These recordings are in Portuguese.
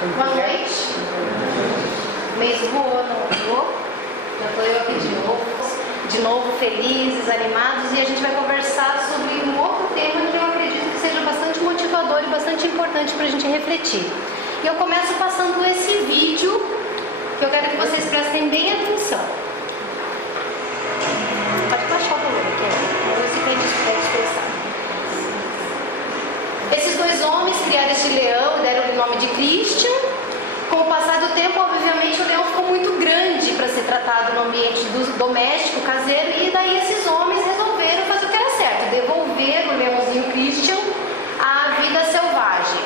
Boa noite. Mês voou, não voou? Já estou eu aqui de novo felizes, animados, e a gente vai conversar sobre um outro tema que eu acredito que seja bastante motivador e bastante importante para a gente refletir. E eu começo passando esse vídeo, que eu quero que vocês prestem bem atenção. Pode baixar o volume aqui, vamos ver se tem expressar. Esses dois homens criaram este leão e deram o nome de Christian. Com o passar do tempo, obviamente, o leão ficou muito grande para ser tratado no ambiente doméstico, caseiro, e daí esses homens resolveram fazer o que era certo, devolver o leãozinho Christian à vida selvagem.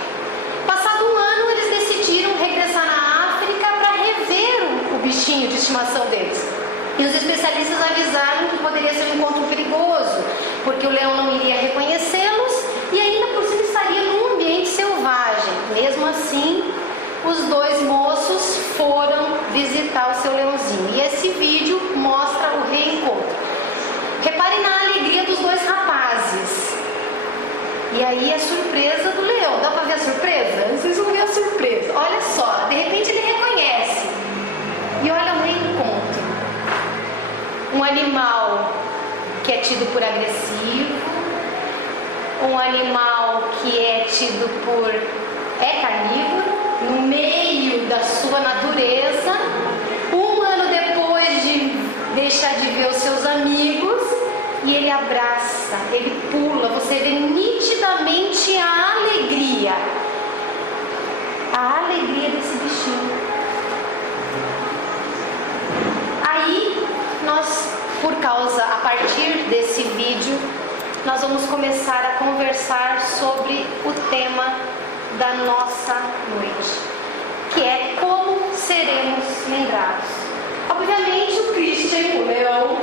Passado um ano, eles decidiram regressar na África para rever o bichinho de estimação deles. E os especialistas avisaram que poderia ser um encontro perigoso, porque o leão não iria reconhecê-los e ainda por cima estaria num ambiente selvagem. Mesmo assim, os dois moços foram visitar o seu leãozinho. E esse vídeo mostra o reencontro. Reparem na alegria dos dois rapazes. E aí a surpresa do leão. Dá pra ver a surpresa? Vocês vão ver a surpresa. Olha só, de repente ele reconhece. E olha o reencontro. Um animal que é tido por agressivo. Um animal que é tido por... é carnívoro. No meio da sua natureza, um ano depois de deixar de ver os seus amigos, e ele abraça, ele pula, você vê nitidamente a alegria desse bichinho. Aí, a partir desse vídeo, nós vamos começar a conversar sobre o tema da nossa noite, que é como seremos lembrados. Obviamente o Christian, o leão,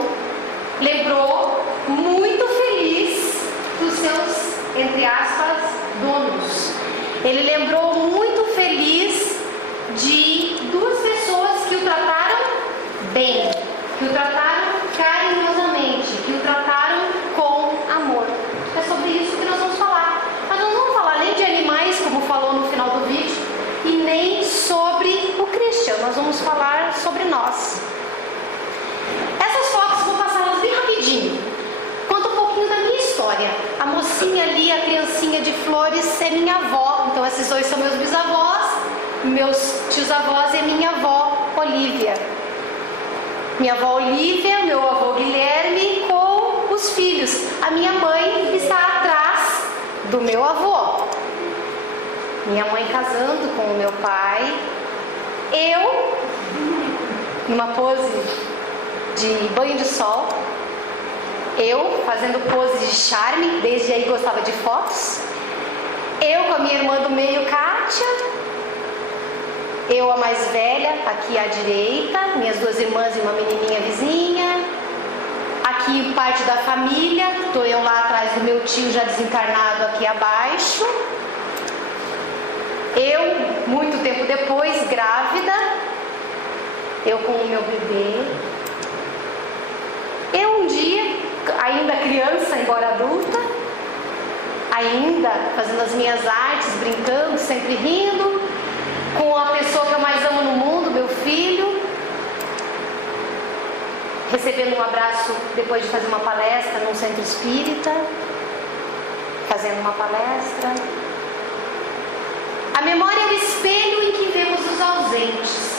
lembrou muito feliz dos seus, entre aspas, donos. Ele lembrou muito feliz de duas pessoas que o trataram bem, que o trataram carinhosamente, que o trataram com amor. É sobre isso que nós vamos falar. Mas não vamos falar nem de animais, como falou no final do vídeo, e nem sobre o Christian. Nós vamos falar sobre nós. Essas fotos, vou passá-las bem rapidinho. Conta um pouquinho da minha história. A mocinha ali, a criancinha de flores, é minha avó. Então esses dois são meus bisavós, meus tios-avós e a minha avó, Olívia. Minha avó Olívia, meu avô Guilherme, com os filhos. A minha mãe está atrás do meu avô. Minha mãe casando com o meu pai. Eu, numa pose de banho de sol. Eu, fazendo pose de charme, desde aí gostava de fotos. Eu com a minha irmã do meio, Kátia. Eu, a mais velha, aqui à direita. Minhas duas irmãs e uma menininha vizinha. Aqui parte da família, estou eu lá atrás do meu tio já desencarnado aqui abaixo. Eu, muito tempo depois, grávida. Eu com o meu bebê. Eu um dia, ainda criança, embora adulta, ainda fazendo as minhas artes, brincando, sempre rindo, com a pessoa que eu mais amo no mundo, meu filho. Recebendo um abraço depois de fazer uma palestra num centro espírita, fazendo uma palestra. A memória é o espelho em que vemos os ausentes.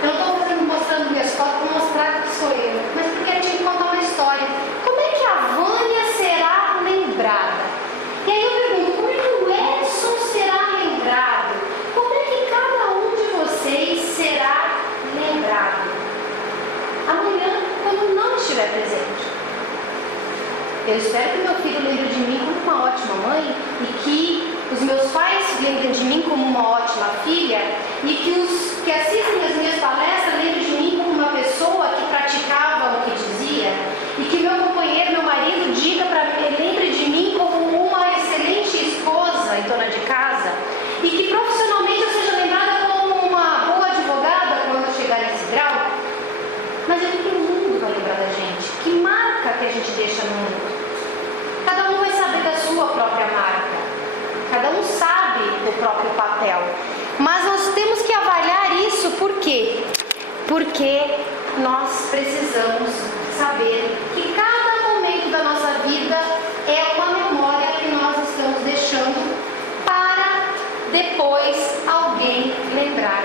Eu não estou mostrando minhas fotos para mostrar que sou eu, mas porque eu tinha que contar uma história. Como é que a Vânia será lembrada? E aí eu pergunto, como é que o Edson será lembrado? Como é que cada um de vocês será lembrado? Amanhã, quando não estiver presente. Eu espero que meu filho lembre de mim como uma ótima mãe e que os meus pais lembrem de mim como uma ótima filha e que os que assistem as minhas palestras lembrem de mim como uma pessoa que praticava o que dizia e que meu companheiro, meu marido, diga para mim, lembre de mim como uma excelente esposa e dona de casa e que profissionalmente eu seja lembrada como uma boa advogada quando chegar nesse grau. Mas é que o mundo vai lembrar da gente. Que marca que a gente deixa no mundo? Cada um vai saber da sua própria marca. Cada um sabe o próprio papel. Mas nós temos que avaliar isso por quê? Porque nós precisamos saber que cada momento da nossa vida é uma memória que nós estamos deixando para depois alguém lembrar.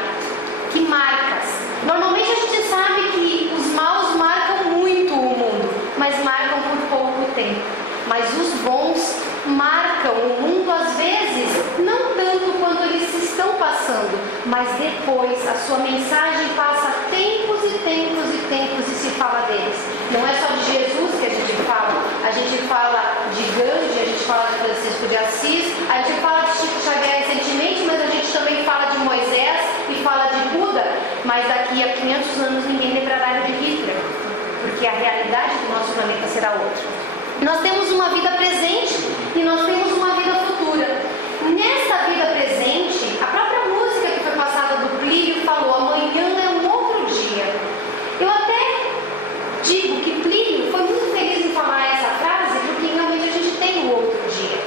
Que marcas. Normalmente a gente sabe que os maus marcam muito o mundo, mas marcam por pouco tempo. Mas os bons marcam o mundo às vezes, não tanto quando eles estão passando, mas depois a sua mensagem passa tempos e tempos e tempos e se fala deles. Não é só de Jesus que a gente fala de Gandhi, a gente fala de Francisco de Assis, a gente fala de Chico Xavier recentemente, mas a gente também fala de Moisés e fala de Buda, mas daqui a 500 anos ninguém lembrará de Hitler, porque a realidade do nosso planeta será outra. Nós temos uma vida presente e nós temos uma vida futura. Nesta vida presente, a própria música que foi passada do Plínio falou: amanhã é um outro dia. Eu até digo que Plínio foi muito feliz em falar essa frase, porque realmente a gente tem um outro dia.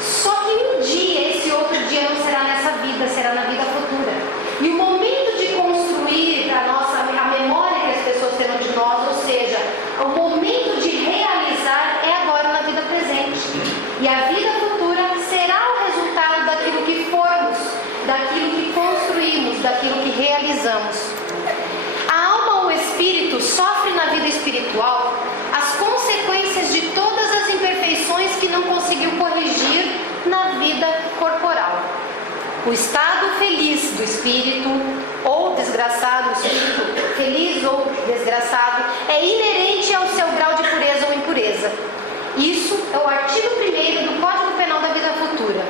Só que um dia, esse outro dia não será nessa vida, será na vida futura. E o momento de construir a memória que as pessoas terão de nós, ou seja, o momento de realizar é agora na vida presente. E a vida futura será o resultado daquilo que formos, daquilo que construímos, daquilo que realizamos. A alma ou o espírito sofre na vida espiritual as consequências de todas as imperfeições que não conseguiu corrigir na vida corporal. O estado feliz do espírito ou desgraçado, o espírito feliz ou desgraçado, é inerente ao seu grau de pureza ou impureza. Isso é o artigo 1º do Código Penal da Vida Futura.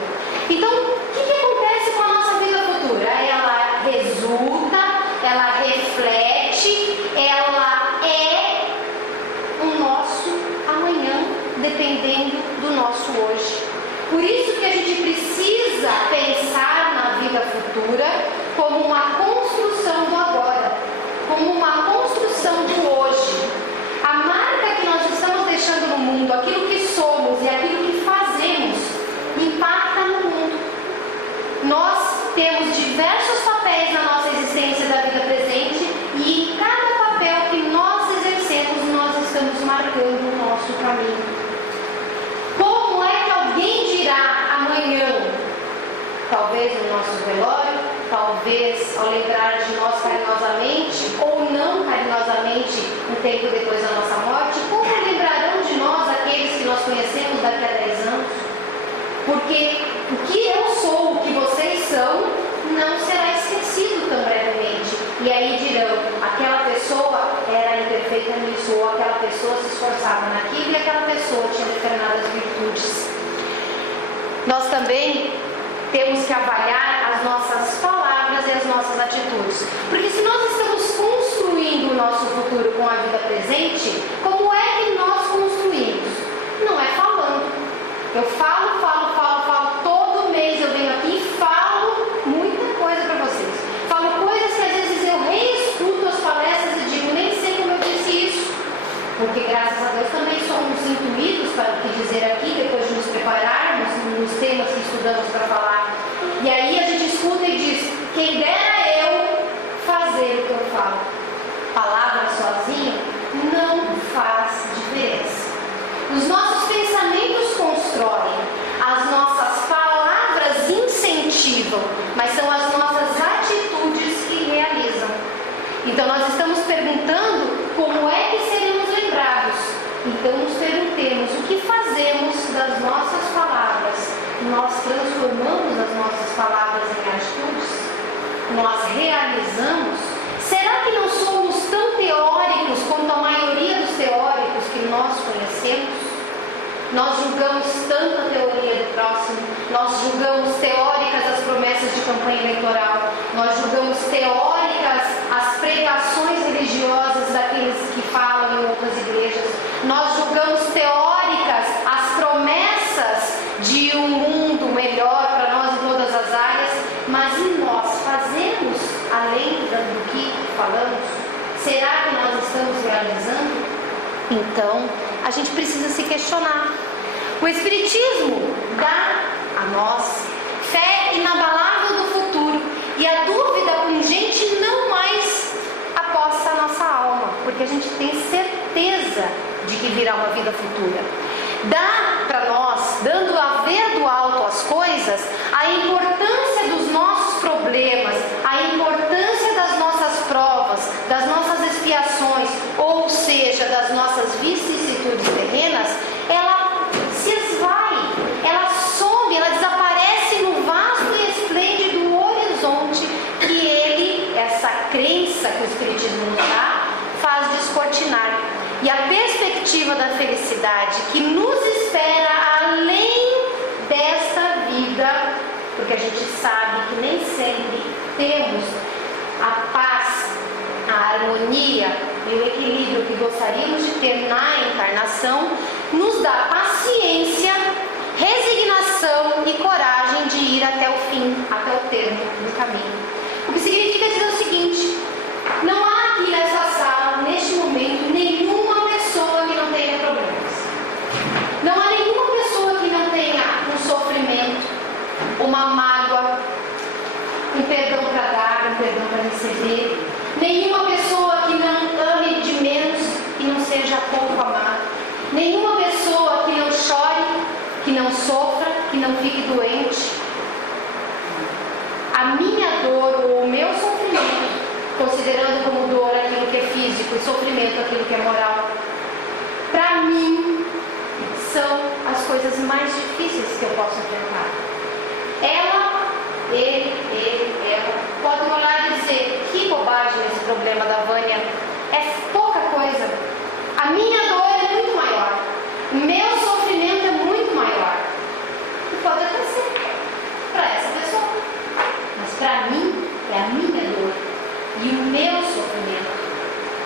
Então, o que acontece com a nossa vida futura? Ela resulta, ela reflete, ela é o nosso amanhã, dependendo do nosso hoje. Por isso que a gente precisa pensar na vida futura como uma construção do agora, como uma construção do hoje. A marca que nós estamos deixando no mundo, aquilo que somos e aquilo que fazemos, impacta no mundo. Nós temos diversos papéis na nossa existência da vida presente e em cada papel que nós exercemos, nós estamos marcando o nosso caminho. Como é que alguém dirá amanhã? Talvez no nosso velório, talvez ao lembrar de nós carinhosamente ou não carinhosamente um tempo depois da nossa morte. Como lembrarão de nós aqueles que nós conhecemos daqui a 10 anos? Porque o que eu sou, o que vocês são, não será esquecido tão brevemente. E aí dirão, aquela pessoa era imperfeita nisso, ou aquela pessoa se esforçava naquilo e aquela pessoa tinha determinadas virtudes. Nós também temos que avaliar as nossas palavras e as nossas atitudes. Porque se nós estamos construindo o nosso futuro com a vida presente, como é que nós construímos? Não é falando. Eu falo, todo mês eu venho aqui e falo muita coisa para vocês. Falo coisas que às vezes eu reescuto as palestras e digo, nem sei como eu disse isso. Porque graças a Deus também somos intuídos para o que dizer aqui, depois de nos prepararmos nos temas que estudamos para falar. E aí a gente escuta e diz, quem dera eu fazer o que eu falo. Palavra sozinha não faz diferença. Os nossos pensamentos constroem, as nossas palavras incentivam, mas são as nossas atitudes que realizam. Então nós estamos perguntando como é que seremos lembrados. Então nos perguntemos o que fazemos das nossas palavras. Nós transformamos as nossas palavras em atitudes? Nós realizamos? Será que não somos tão teóricos quanto a maioria dos teóricos que nós conhecemos? Nós julgamos tanto a teoria do próximo, nós julgamos teóricas as promessas de campanha eleitoral, nós julgamos teóricas as pregações religiosas daqueles que falam em outras igrejas, nós julgamos teóricas as promessas de um mundo melhor para nós em todas as áreas, mas e nós fazemos além do que falamos? Será que nós estamos realizando? Então, a gente precisa se questionar. O Espiritismo dá a nós fé inabalável do futuro e dá para nós, dando a ver do alto as coisas, a importância dos nossos problemas, a importância das nossas provas, das nossas expiações, ou seja, das nossas vicissitudes terrenas, ela se esvai, ela some, ela desaparece no vasto e esplêndido horizonte que ele, essa crença que o Espiritismo nos dá, faz descortinar. E a perspectiva da felicidade que nos espera além desta vida, porque a gente sabe que nem sempre temos a paz, a harmonia e o equilíbrio que gostaríamos de ter na encarnação, nos dá paciência, resignação e coragem de ir até o fim, até o termo do caminho. O que significa dizer o seguinte: não há aqui nessa sala, neste momento, nenhuma pessoa que não tenha problemas. Não há nenhuma pessoa que não tenha um sofrimento, uma mágoa, um perdão para dar, um perdão para receber. Nenhuma pessoa que não ame de menos e não seja pouco amada. Nenhuma pessoa que não chore, que não sofra, que não fique doente. A minha dor ou o meu sofrimento, considerando como dor aquilo que é físico e sofrimento aquilo que é moral, para mim são as coisas mais difíceis que eu posso enfrentar. Ela, ela podem olhar e dizer: que bobagem esse problema da Vânia, é pouca coisa. A minha dor é muito maior, meu sofrimento é muito maior. E pode até ser para essa pessoa, mas para mim é a minha dor e o meu sofrimento.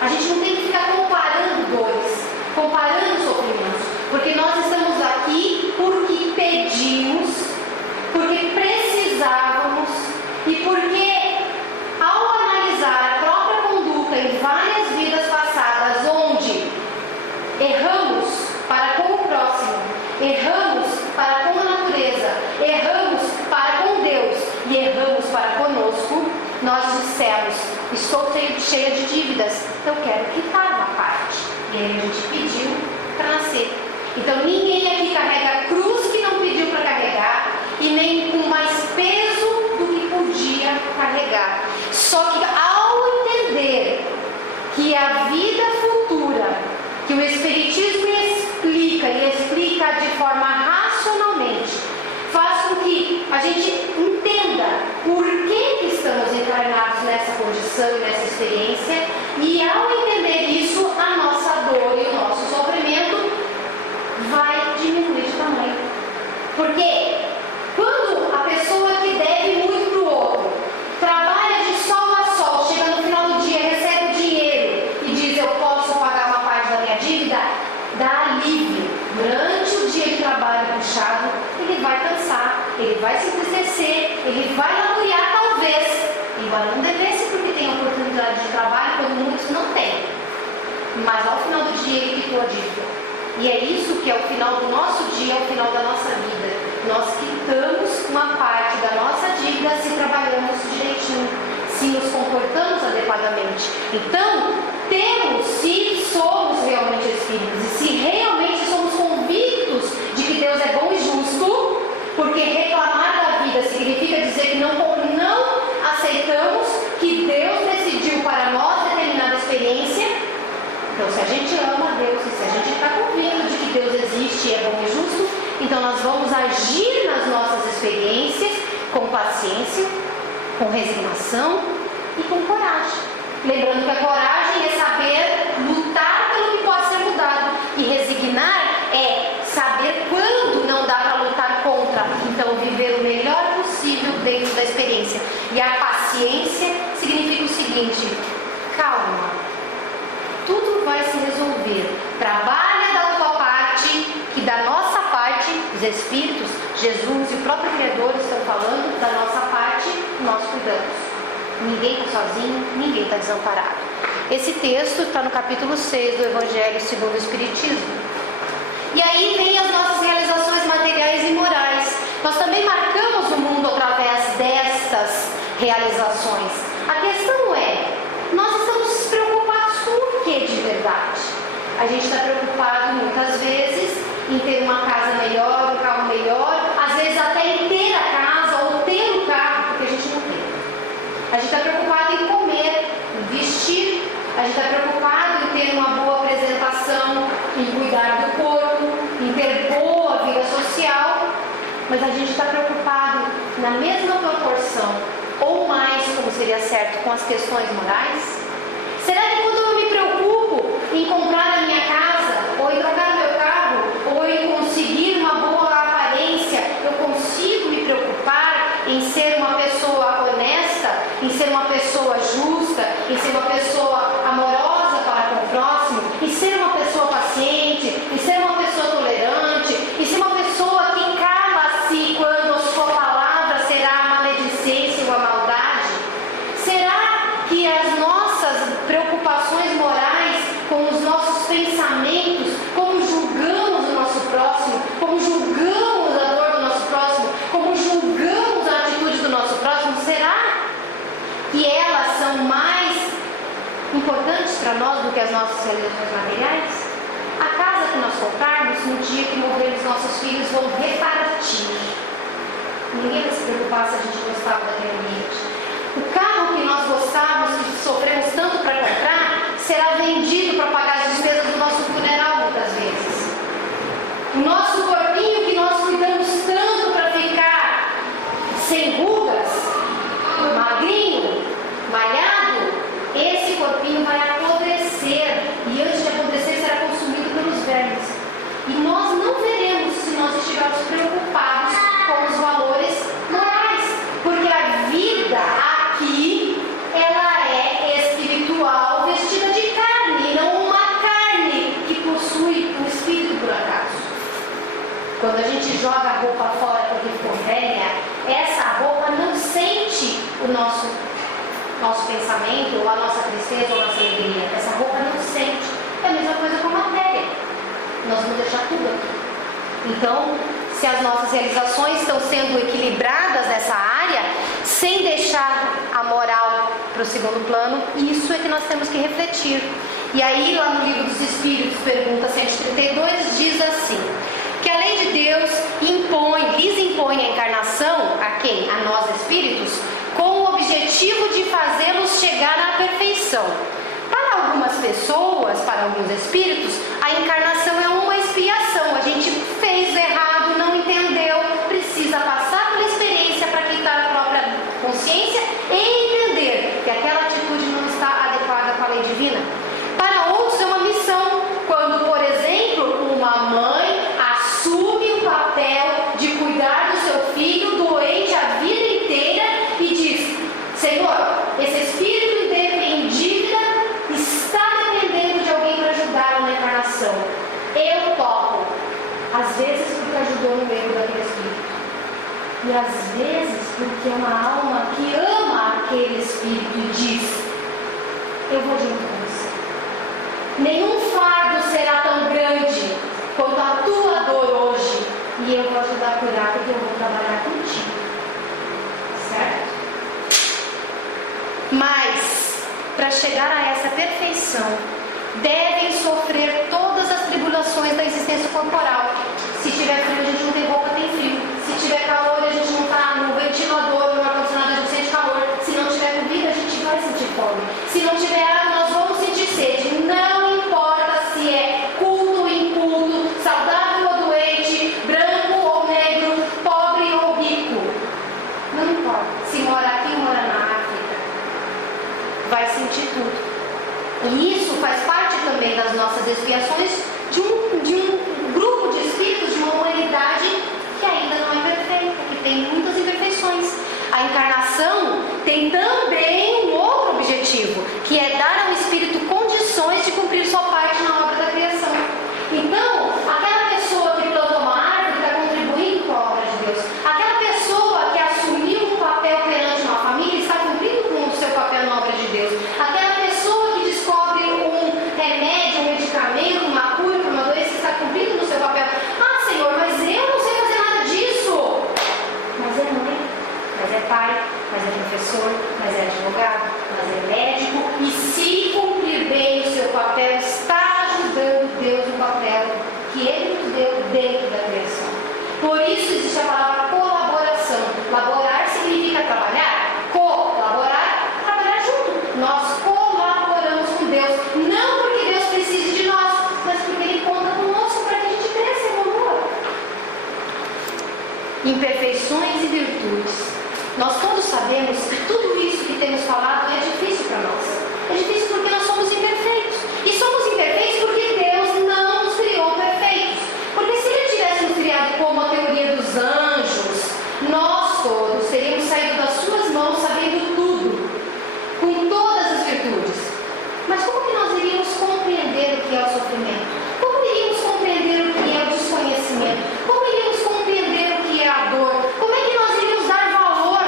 A gente não tem que ficar comparando dores, comparando sofrimentos, porque nós estamos aqui porque pedimos, porque precisávamos e porque, ao analisar a própria conduta em várias vidas passadas, onde erramos para com o próximo, erramos para com a natureza, erramos para com Deus e erramos para conosco, nós dissemos: estou cheia de dívidas, eu quero quitar uma parte. E aí a gente pediu para nascer. Então ninguém aqui carrega a cruz que não pediu para carregar e nem com mais peso do que podia carregar. Só que ao entender que a vida futura, que o Espiritismo explica e explica de forma racionalmente, faz com que a gente entenda por que estamos encarnados nessa condição e nessa experiência, e ao entender isso, a nossa dor e o nosso sofrimento vai diminuir de tamanho. Porque quando a pessoa que deve muito para o outro trabalha de sol a sol, chega no final do dia, recebe o dinheiro e diz: eu posso pagar uma parte da minha dívida, dá alívio. Durante o dia de trabalho puxado, ele vai cansar, ele vai se entristecer, ele vai lamuriar talvez, embora não devesse, porque tem oportunidade de trabalho quando muitos não têm. Mas ao final do dia ele quitou a dívida. E é isso que é o final do nosso dia, é o final da nossa vida. Nós quitamos uma parte da nossa dívida se trabalhamos direitinho, se nos comportamos adequadamente. Então, temos, se somos realmente espíritos e se realmente somos convictos de que Deus é bom e justo, porque reclamar da vida significa dizer que não aceitamos que Deus decidiu para nós determinada experiência. Então, se a gente ama a Deus e se a gente está convicto de que Deus existe e é bom e justo, então nós vamos agir nas nossas experiências com paciência, com resignação e com coragem. Lembrando que a coragem é saber lutar pelo que pode ser mudado, e resignar é saber quando não dá para lutar contra, então viver o melhor possível dentro da experiência. E a paciência significa o seguinte: calma, tudo vai se resolver. Trabalha da tua parte, que da nossa parte, os Espíritos, Jesus e o próprio Criador estão falando, da nossa parte, nós cuidamos. Ninguém está sozinho, ninguém está desamparado. Esse texto está no capítulo 6 do Evangelho segundo o Espiritismo. E aí vem as nossas realizações materiais e morais. Nós também marcamos o mundo através destas realizações. A questão é, nós estamos preocupados com o que de verdade? A gente está preocupado muitas vezes em ter uma casa melhor, um carro melhor, às vezes até em ter a casa ou ter um carro, porque a gente não tem. A gente está preocupado em comer, em vestir, a gente está preocupado em ter uma boa apresentação, em cuidar do corpo, em ter boa vida social, mas a gente está preocupado na mesma proporção, ou mais, como seria certo, com as questões morais? Será que quando eu me preocupo em comprar a minha casa, ou em trocar meu carro, ou em conseguir uma boa aparência, eu consigo me preocupar em ser uma pessoa honesta, em ser uma pessoa justa, em ser uma pessoa amorosa para com o próximo, em ser uma pessoa paciente, em ser uma pessoa tolerante, em ser uma pessoa que cala-se quando a sua palavra será a maledicência ou a maldade? Será que as nossas preocupações morais com os nossos pensamentos, como julgamos o nosso próximo, como julgamos a dor do nosso próximo, como julgamos a atitude do nosso próximo, será que elas são mais importantes para nós do que as nossas realizações materiais? A casa que nós comprarmos, no dia que morrermos, nossos filhos vão repartir. Ninguém vai se preocupar se a gente gostava daquele ambiente. O carro que nós gostávamos, que sofremos tanto para comprar, será vendido para pagar as despesas do nosso funeral muitas vezes. O nosso corpinho que nós cuidamos tanto para ficar sem rugas, magrinho, malhado, esse corpinho vai apodrecer e antes de apodrecer será consumido pelos vermes. E nós não veremos se nós estivermos preocupados com os valores morais, porque a vida aqui, ela é espiritual vestida de carne, e não uma carne que possui um espírito por acaso. Quando a gente joga a roupa fora porque ficou velha, essa roupa não sente o nosso pensamento, ou a nossa tristeza, ou a nossa alegria. Essa roupa não sente. É a mesma coisa com a matéria. Nós vamos deixar tudo aqui. Então, se as nossas realizações estão sendo equilibradas nessa área, sem deixar a moral para o segundo plano, isso é que nós temos que refletir. E aí, lá no Livro dos Espíritos, pergunta 132, diz assim: que a lei de Deus lhes impõe a encarnação, a quem? A nós espíritos, com o objetivo de fazê-los chegar à perfeição. Para algumas pessoas, para alguns espíritos, a encarnação é uma expiação. A gente fez errado, não entendeu, precisa passar pela experiência para quitar a própria consciência e entender que aquela atitude não está adequada com a lei divina. Para outros é uma missão, quando, por exemplo, uma mãe assume o papel de cuidar do seu filho doente a vida inteira e diz: Senhor, esse espírito em dívida está dependendo de alguém para ajudá-lo na encarnação. Eu toco. Às vezes porque ajudou no erro daquele espírito. E às vezes porque é uma alma que ama aquele espírito e diz: eu vou junto com você. Nenhum fardo será tão grande quanto a tua dor hoje. E eu vou ajudar a curar porque eu vou trabalhar contigo. Certo? Mas, para chegar a essa perfeição, devem sofrer todas as tribulações da existência corporal. Se tiver frio, a gente não tem roupa, tem frio. Se tiver calor, a gente não está no ventilador, no ar-condicionado, a gente sente calor. Se não tiver comida, a gente vai sentir fome. Se não tiver água, nós vamos sentir sede. Não importa se é culto ou inculto, saudável ou doente, branco ou negro, pobre ou rico. Não importa. Se mora aqui ou mora na África, vai sentir tudo. E isso faz parte também das nossas expiações de um grupo de espíritos, de uma humanidade que ainda não é perfeita, que tem muitas imperfeições. A encarnação tem também um outro objetivo, que é dar ao espírito condições de cumprir sua parte na obra da criação. Então, aquela pessoa que plantou uma árvore está contribuindo com a obra de Deus. Aquela pessoa que assumiu um papel perante uma família está cumprindo com o seu papel na obra de Deus. Aquela pessoa que descobre um remédio, um medicamento, uma cura para uma doença, está cumprindo no seu papel. Ah, Senhor, mas eu não sei fazer nada disso. Mas é mãe, mas é pai, mas é sabemos que tudo isso que temos falado é difícil para nós. É difícil porque nós somos imperfeitos. E somos imperfeitos porque Deus não nos criou perfeitos. Porque se Ele tivesse nos criado como a teoria dos anjos, nós todos teríamos saído das suas mãos sabendo tudo, com todas as virtudes. Mas como que nós iríamos compreender o que é o sofrimento? Como iríamos compreender o que é o desconhecimento? Como iríamos compreender o que é a dor? Como é que nós iríamos dar valor?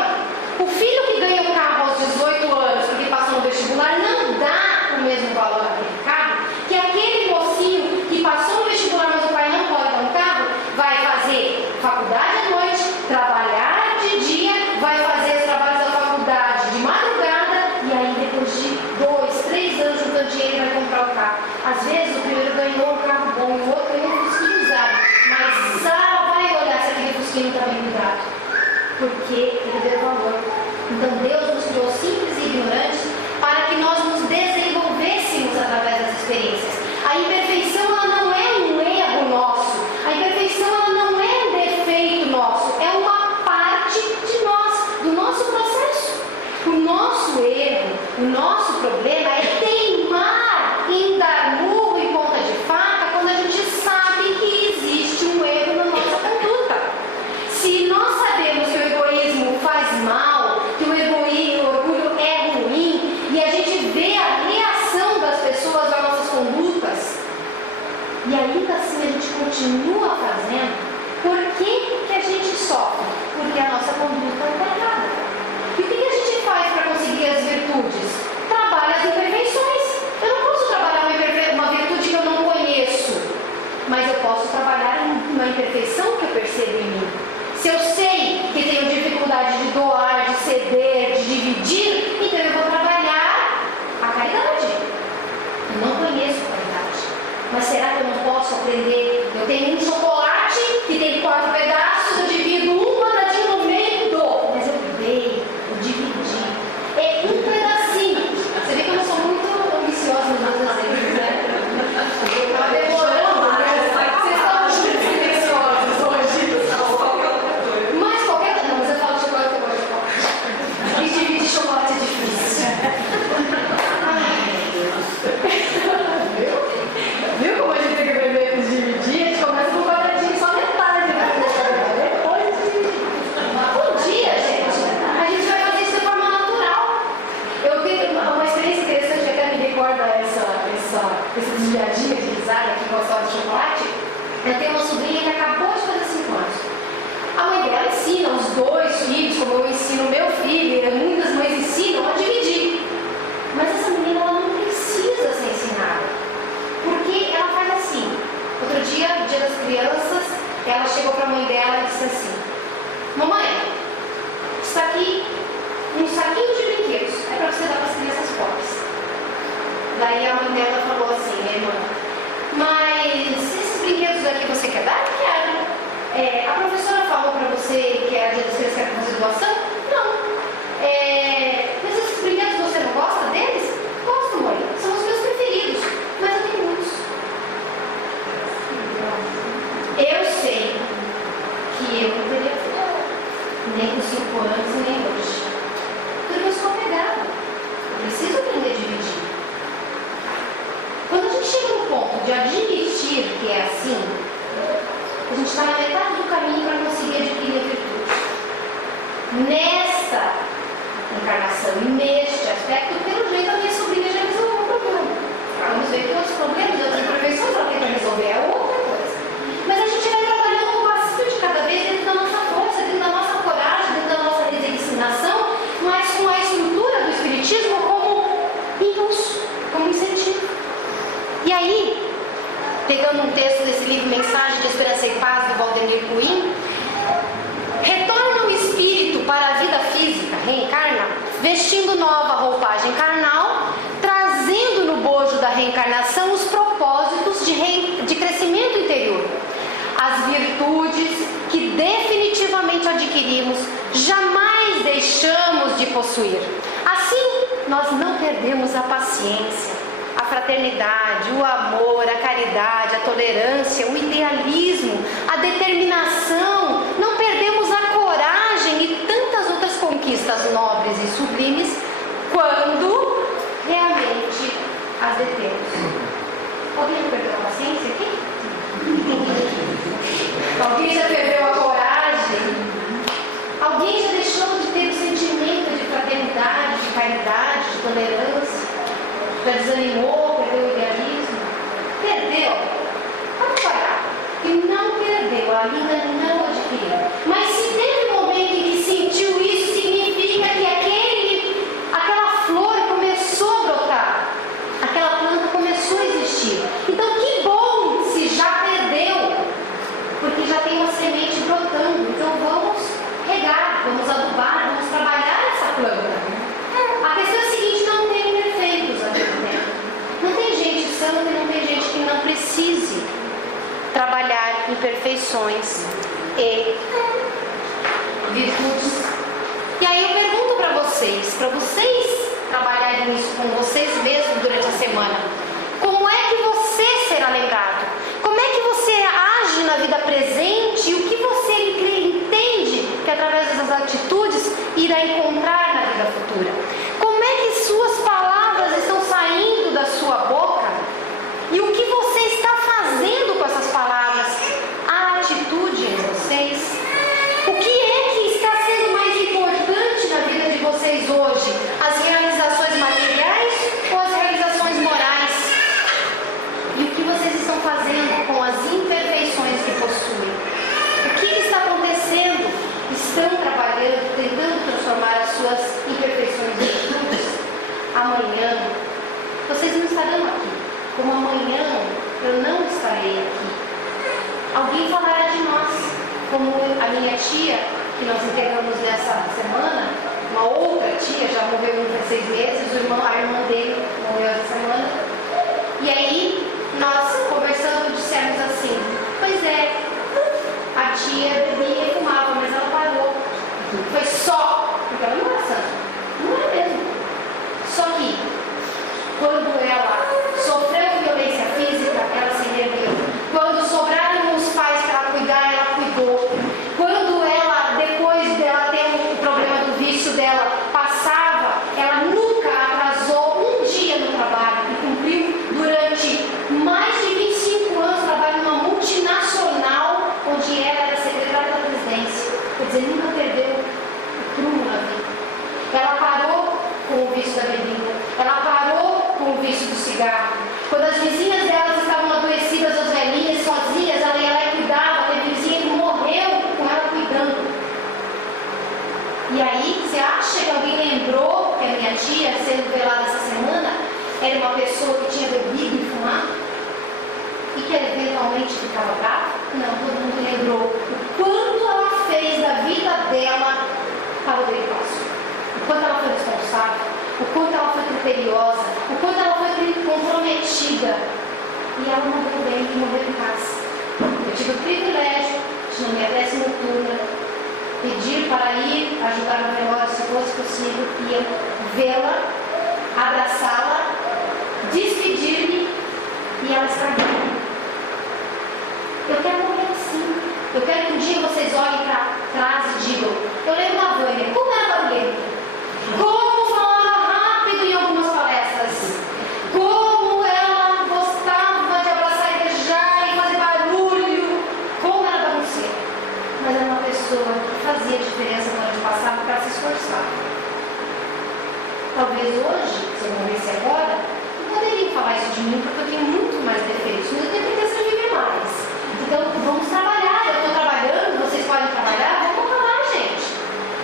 O filho que ganha o carro aos 18 anos porque passa no vestibular não dá o mesmo valor àquele carro que aquele mocinho que passou no vestibular, mas o pai não pode dar um carro, vai fazer faculdade à noite, trabalhar de dia, vai fazer os trabalhos da faculdade de madrugada e aí depois de 2, 3 anos juntando dinheiro vai comprar o carro. Às vezes o primeiro ganhou um carro bom e o outro ganhou um fusquinho usado, mas Sara vai olhar se aquele fusquinho está bem cuidado, porque ele deu valor. Então Deus nos criou simples e ignorantes para que nós nos desenvolvêssemos através das experiências. A imperfeição ela não é um erro nosso, a imperfeição ela não é um defeito nosso, é uma parte de nós, do nosso processo. O nosso erro, o nosso problema é teimar em dar murro em ponta de faca quando a gente sabe que existe um erro na nossa conduta. Se nós sabemos que o egoísmo faz mal, que o orgulho é ruim, e a gente vê a reação das pessoas às nossas condutas, e ainda assim a gente continua fazendo, por que a gente sofre? Porque a nossa conduta está errada. E o que a gente faz para conseguir as virtudes? Trabalha as imperfeições. Eu não posso trabalhar uma virtude que eu não conheço, mas eu posso trabalhar uma imperfeição que eu percebo em mim. Se eu sei que tenho dificuldade de doar, de ceder, de dividir, então eu vou trabalhar a caridade. Eu não conheço a caridade. Mas será que eu não posso aprender? Eu tenho um chocolate que tem 4 pedaços, eu divido um quadradinho no meio e dou. Mas eu dei, eu dividi. É um pedacinho. Você vê que eu não sou muito ambiciosa nos meus exemplos, né? Está demorando, né? Vocês estão silenciosos hoje. Mas qualquer coisa. Não, mas eu falo de chocolate, eu gosto de chocolate. E dividir chocolate é difícil. Viu como a gente tem que aprender a dividir? A gente começa com um quadradinho só metade, né? Depois dividir. Um dia, gente, a gente vai fazer isso de forma natural. Eu tenho uma experiência interessante que até me recorda esse desviadinho de risada que gostava de chocolate. Eu tenho uma sobrinha que acabou de fazer 5 anos. A mãe dela ensina os 2 filhos, como eu ensino meu filho, e muitas mães ensinam a dividir. Mas essa menina ela não precisa ser ensinada. Porque ela faz assim. Outro dia, no dia das crianças, ela chegou para a mãe dela e disse assim: mamãe, está aqui um saquinho de brinquedos. É para você dar para as crianças pobres. Daí a mãe dela falou assim: minha irmã, mas esses brinquedos daqui você quer dar? Quero. A professora falou para você que é a dia das crianças, quer fazer doação? Não. Mas esses brinquedos você não gosta deles? Gosto, mãe. São os meus preferidos. Mas eu tenho muitos. Eu sei que eu não teria feito. Nem com 5 anos, nem hoje. Porque eu sou apegada. Eu preciso aprender a dividir. Quando a gente chega no ponto de admitir que é assim, a gente está na metade do caminho para conseguir adquirir a virtude. Nesta encarnação e neste aspecto, pelo jeito a minha sobrinha já resolveu o problema. Vamos ver que outros problemas, outras imperfeições ela tenta resolver, é outra coisa. Mas a gente vai trabalhando um passinho de cada vez dentro da nossa força, dentro da nossa coragem, dentro da nossa resignação, mas com a estrutura do Espiritismo como impulso, como incentivo. E aí, pegando um texto desse livro Mensagem de Esperança e Paz, do Valdemir Cunha, retorna o espírito para a vida física, reencarna, vestindo nova roupagem carnal, trazendo no bojo da reencarnação os propósitos de crescimento interior, as virtudes que definitivamente adquirimos, jamais deixamos de possuir. Assim, nós não perdemos a paciência, a fraternidade, o amor, a caridade, a tolerância, o idealismo, a determinação, não perdemos a coragem e tantas outras conquistas conquistas nobres e sublimes quando realmente as detemos. Alguém já perdeu a paciência aqui? Alguém já perdeu a coragem? Alguém já deixou de ter o sentimento de fraternidade, de caridade, de tolerância? Já desanimou, perdeu o idealismo? Perdeu? Pode parar. E não perdeu, ainda não adquiriu. Mas se teve um momento em que sentiu isso, significa que aquela flor começou a brotar. Aquela planta começou a existir. Então que bom se já perdeu, porque já tem uma semente brotando. Então vamos regar, vamos adubar, vamos trabalhar essa planta. A questão é a seguinte: não tem defeitos aqui dentro. Não tem gente santa e não tem gente que não precise trabalhar imperfeições e virtudes. E aí eu pergunto para vocês trabalharem isso com vocês mesmos durante a semana: como é que você será lembrado? Como é que você age na vida presente? E o que você entende que através dessas atitudes irá encontrar na vida futura? Como é que suas palavras estão saindo da sua boca? E o que você está fazendo com essas palavras? A atitude em vocês? O que é que está sendo mais importante na vida de vocês hoje? As realizações materiais ou as realizações morais? E o que vocês estão fazendo com as imperfeições que possuem? O que está acontecendo? Estão trabalhando, tentando transformar as suas imperfeições em virtudes? Amanhã, vocês não estarão aqui. Como amanhã eu não estarei aqui. Alguém falará de nós, como a minha tia, que nós integramos nessa semana, uma outra tia, já morreu há 6 meses, a irmã dele morreu essa semana. E aí, nós conversando, dissemos assim: pois é, a tia bebia e fumava, mas ela parou. Foi só, porque ela não era santa. Não é mesmo. Só que, quando ela sofreu violência física, ela se ergueu. Quando sobraram os pais para ela cuidar, ela cuidou. Quando ela, depois dela ter o problema do vício dela, passava, ela nunca atrasou um dia no trabalho e cumpriu durante mais de 25 anos trabalho numa multinacional, onde ela era secretária da presidência. Quer dizer, nunca perdeu o prumo na vida. Ela parou com o vício da bebida. Ela parou com o vício do cigarro. Quando as vizinhas delas estavam adoecidas, as velhinhas, sozinhas, ela ia lá e cuidava. Teve vizinha que morreu com ela cuidando. E aí, você acha que alguém lembrou que a minha tia, sendo velada essa semana, era uma pessoa que tinha bebido e fumado? E que eventualmente ficava brava? Não, todo mundo lembrou o quanto ela fez da vida dela para o bem próximo. O quanto ela foi responsável, o quanto ela foi criteriosa, o quanto ela foi comprometida. E ela morreu bem e morreu em casa. Eu tive o privilégio de, na minha 10ª noturna, pedir para ir ajudar no velório, se fosse possível, e eu vê-la, abraçá-la, despedir-me, e ela está viva. Eu quero morrer assim. Eu quero que um dia vocês olhem para trás e digam: eu lembro da Vânia, como era barulhenta, como falava rápido em algumas palestras, como ela gostava de abraçar e beijar e fazer barulho, como era bagunceira. Mas era uma pessoa que fazia diferença na hora de passar para se esforçar. Talvez hoje, se eu morresse agora, não poderia falar isso de mim, porque eu tenho muito mais defeitos, mas eu tenho pretensão de viver mais. Então vamos trabalhar. Eu estou trabalhando, vocês podem trabalhar, vamos trabalhar, gente.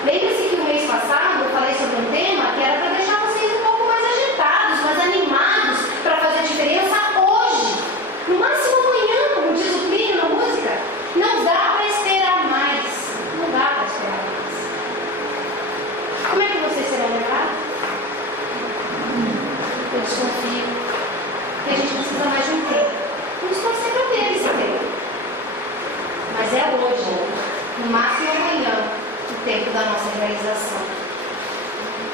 Lembre-se que o mês passado eu falei sobre um tema que era para deixar vocês um pouco mais agitados, mais animados, para fazer diferença hoje. No máximo amanhã, como diz o Plínio na música. Não dá para esperar mais. Não dá para esperar mais. Como é que vocês serão lembrados? Eu desconfio que a gente precisa mais de um tempo. Vamos torcer para ter esse tempo. Mas é hoje, no máximo amanhã, o tempo da nossa realização.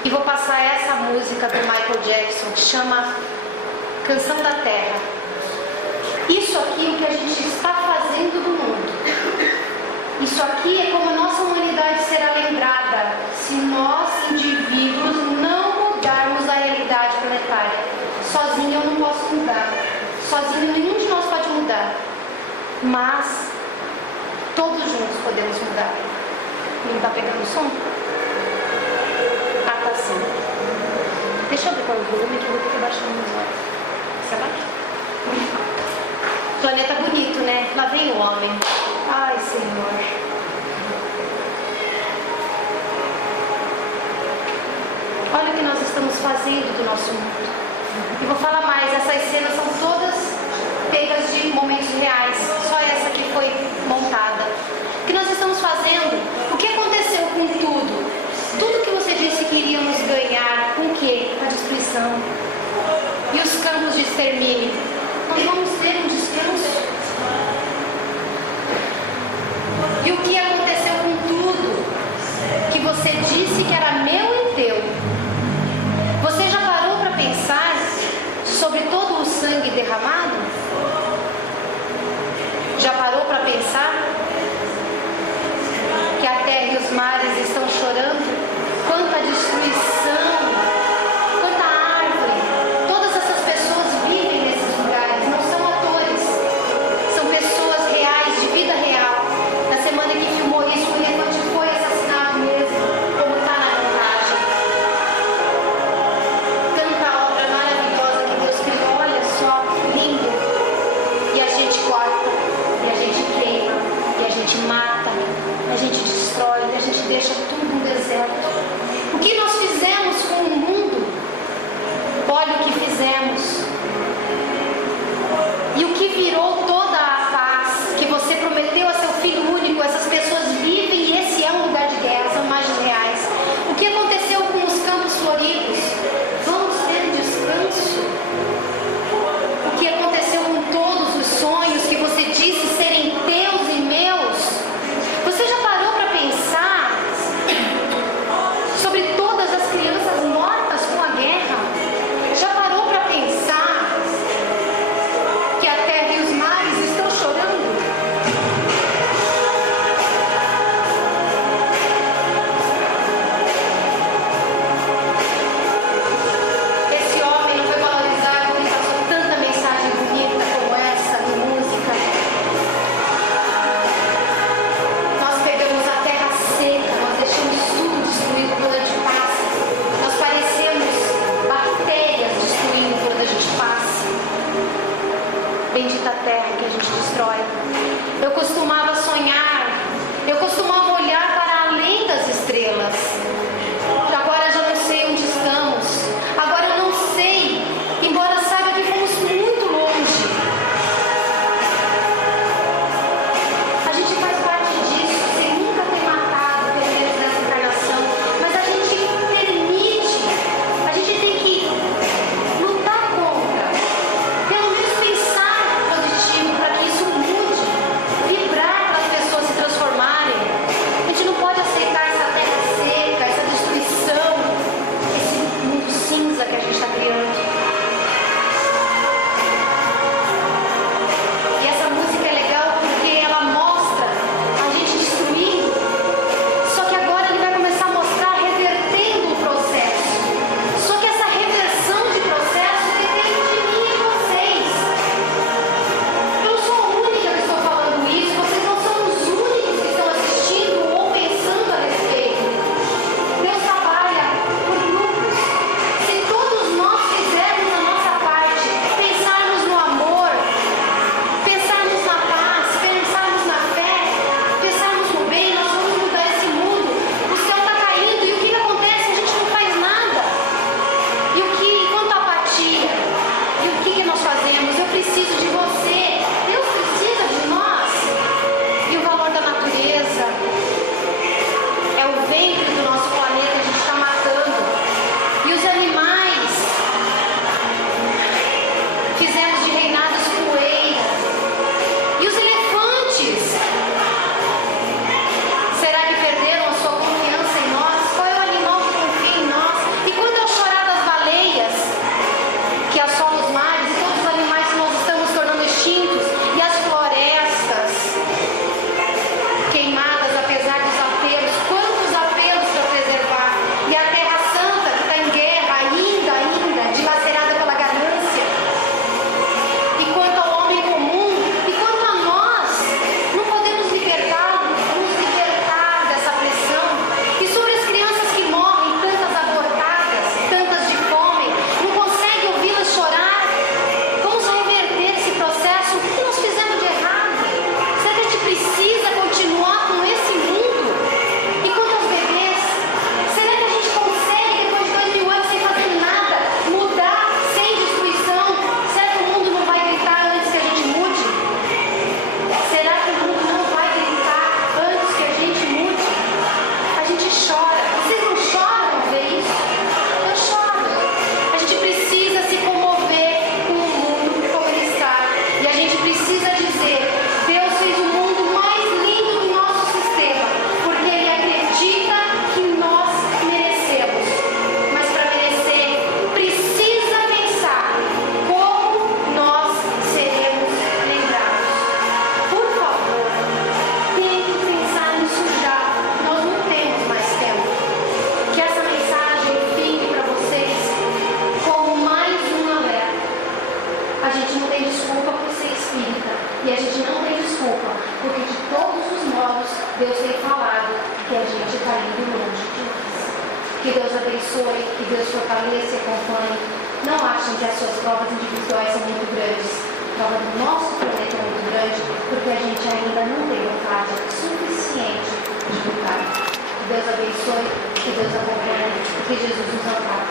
E vou passar essa música do Michael Jackson, que chama Canção da Terra. Isso aqui é o que a gente está fazendo do mundo. Isso aqui é como a nossa humanidade será lembrada se nós mas todos juntos podemos mudar. Não está pegando o som? Ah, tá sim. Deixa eu ver qual é o volume que eu vou ter que baixar o meu voz. Você abaixa? Planeta bonito, né? Lá vem o homem. Ai, Senhor. Olha o que nós estamos fazendo do nosso mundo. E vou falar mais, essas cenas são todas pegas de momentos reais. Só essa que foi montada. O que nós estamos fazendo? O que aconteceu com tudo? Tudo que você disse que iríamos ganhar, com o quê? A destruição. E os campos de extermínio. Nós vamos ter um descanso. E o que aconteceu com tudo que você disse que era meu e teu? Você já parou para pensar sobre todo o sangue derramado? Já parou para pensar que a terra e os mares estão chorando? Quanta destruição, quanta árvore. Todas essas pessoas vivem nesses lugares, não são atores, são pessoas reais, de vida real. Na semana que filmou isso, o elefante foi assassinado mesmo, como está na montagem. Tanta obra maravilhosa que Deus criou, olha só, lindo. E a gente corta, e a gente queima, e a gente mata, a gente destrói, e a gente deixa tudo um deserto. O que nós fizemos com o mundo? Olha o que fizemos. E o que virou toda a paz que você prometeu a seu Filho único? Essas pessoas vivem e esse é um lugar de guerra, são imagens reais. O que aconteceu com os campos floridos? Vamos ter descanso? O que aconteceu com todos os sonhos que você disse serem teus e meus? Você já parou para pensar sobre todas as crianças mortas com a guerra? Já parou para pensar Deus fortaleça e acompanhe. Não achem que as suas provas individuais são muito grandes. A prova do nosso planeta é muito grande, porque a gente ainda não tem vontade suficiente de lutar. Que Deus abençoe, que Deus acompanhe e que Jesus nos ampare.